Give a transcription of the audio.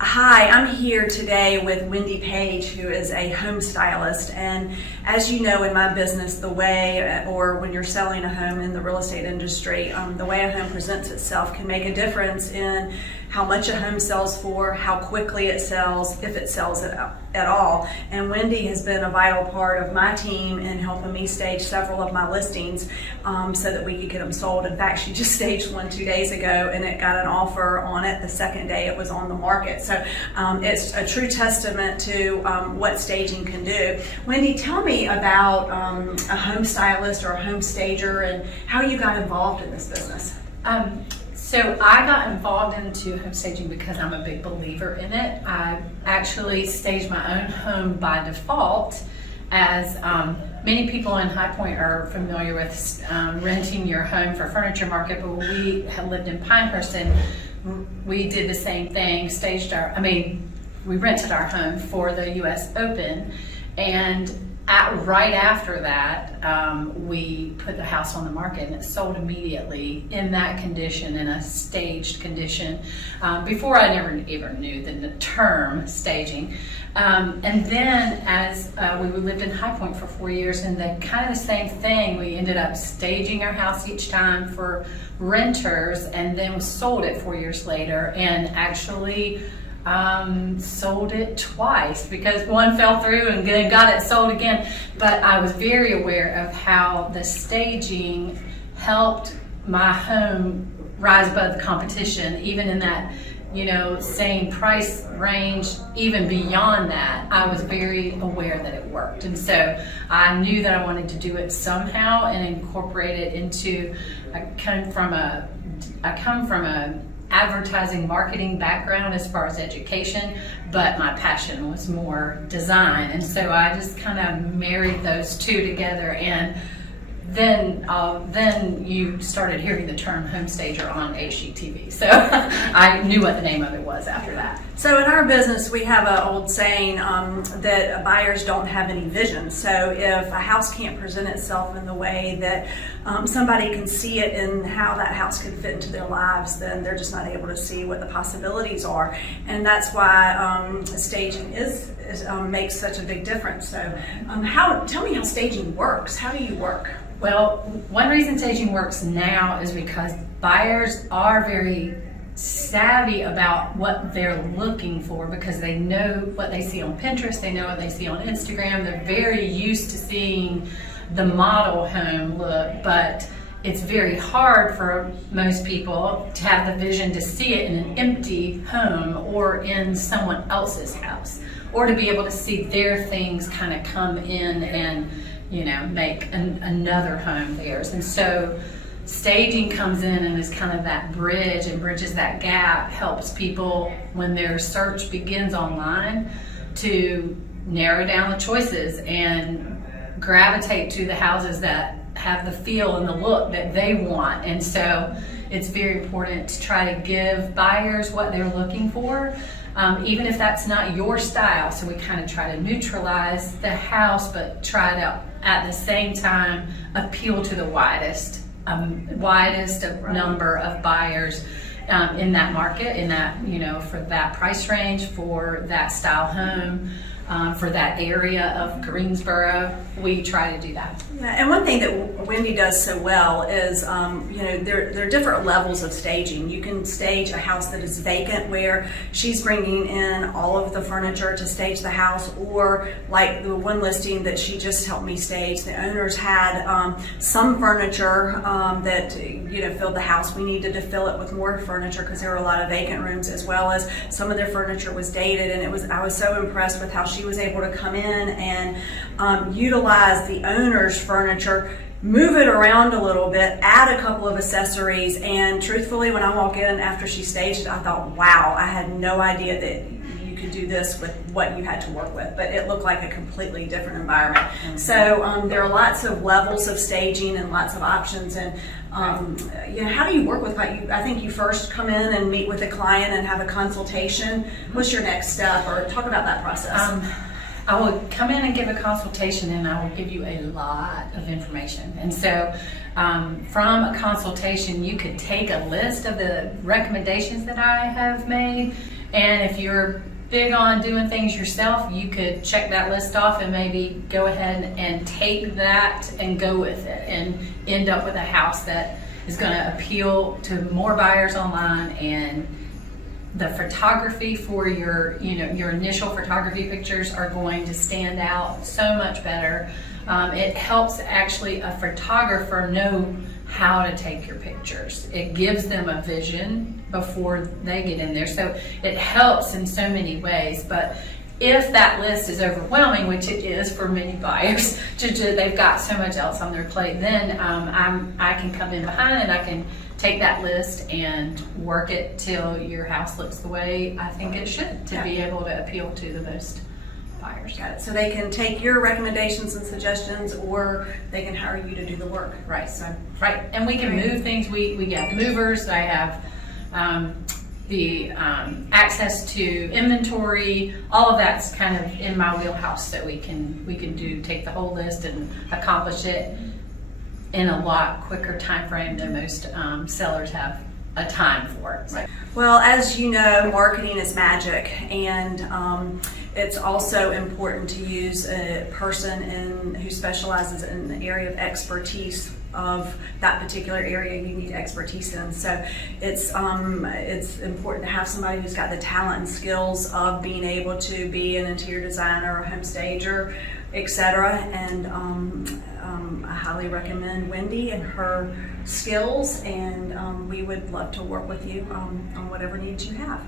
Hi, I'm here today with Wendy Page, who is a home stylist. And as you know, in my business, the way, or when you're selling a home in the real estate industry, the way a home presents itself can make a difference in how much a home sells for, how quickly it sells, if it sells at all. And Wendy has been a vital part of my team in helping me stage several of my listings so that we could get them sold. In fact, she just staged one 2 days ago and it got an offer on it the second day it was on the market. So it's a true testament to what staging can do. Wendy, tell me about a home stylist or a home stager and how you got involved in this business. So I got involved into home staging because I'm a big believer in it. I actually staged my own home by default, as many people in High Point are familiar with renting your home for furniture market, but we had lived in Pinehurst and we did the same thing, we rented our home for the US Open, and right after that, we put the house on the market and it sold immediately in that condition, in a staged condition. Before I never even knew the term staging. And then as we lived in High Point for 4 years, and kind of the same thing, we ended up staging our house each time for renters, and then we sold it 4 years later, and actually sold it twice because one fell through and then got it sold again. But I was very aware of how the staging helped my home rise above the competition, even in that, same price range. Even beyond that, I was very aware that it worked, and so I knew that I wanted to do it somehow and incorporate it into. I come from a advertising marketing background as far as education, but my passion was more design, and so I just kind of married those two together. And then you started hearing the term home stager on HGTV, so I knew what the name of it was after that. So in our business, we have an old saying that buyers don't have any vision. So if a house can't present itself in the way that somebody can see it and how that house can fit into their lives, then they're just not able to see what the possibilities are. And that's why staging makes such a big difference. So tell me how staging works. How do you work? Well, one reason staging works now is because buyers are very savvy about what they're looking for, because they know what they see on Pinterest, they know what they see on Instagram. They're very used to seeing the model home look, but it's very hard for most people to have the vision to see it in an empty home or in someone else's house, or to be able to see their things kind of come in and make another home theirs. And so staging comes in and is kind of that bridge and bridges that gap, helps people when their search begins online to narrow down the choices and gravitate to the houses that have the feel and the look that they want. And so it's very important to try to give buyers what they're looking for, even if that's not your style. So we kind of try to neutralize the house, but try to at the same time appeal to the widest number of buyers in that market, in that, for that price range, for that style home, for that area of Greensboro. We try to do that. Yeah, and one thing that Wendy does so well is, there are different levels of staging. You can stage a house that is vacant, where she's bringing in all of the furniture to stage the house, or like the one listing that she just helped me stage, the owners had some furniture that filled the house. We needed to fill it with more furniture because there were a lot of vacant rooms, as well as some of their furniture was dated, and I was so impressed with how she was able to come in and utilize the owner's furniture, move it around a little bit, add a couple of accessories. And truthfully, when I walk in after she staged it, I thought, wow, I had no idea that you could do this with what you had to work with, but it looked like a completely different environment. Mm-hmm. So there are lots of levels of staging and lots of options. And how do you work with that? I think you first come in and meet with a client and have a consultation. What's your next step, or talk about that process? I will come in and give a consultation, and I will give you a lot of information. And so from a consultation, you could take a list of the recommendations that I have made And if you're big on doing things yourself, you could check that list off and maybe go ahead and take that and go with it and end up with a house that is going to appeal to more buyers online, and the photography for your initial photography pictures are going to stand out so much better. It helps actually a photographer know how to take your pictures. It gives them a vision before they get in there. So it helps in so many ways. But if that list is overwhelming, which it is for many buyers, they've got so much else on their plate, then I can come in behind and I can take that list and work it till your house looks the way I think it should, to be able to appeal to the most buyers. Got it. So they can take your recommendations and suggestions, or they can hire you to do the work. Right. So right, and we can move things. We get movers. I have the access to inventory. All of that's kind of in my wheelhouse that we can take the whole list and accomplish it in a lot quicker time frame than most sellers have a time for. So. Well, as you know, marketing is magic, and it's also important to use a person who specializes in the area of expertise of that particular area you need expertise in. So it's important to have somebody who's got the talent and skills of being able to be an interior designer, a home stager, etc. And I highly recommend Wendy and her skills, and we would love to work with you on whatever needs you have.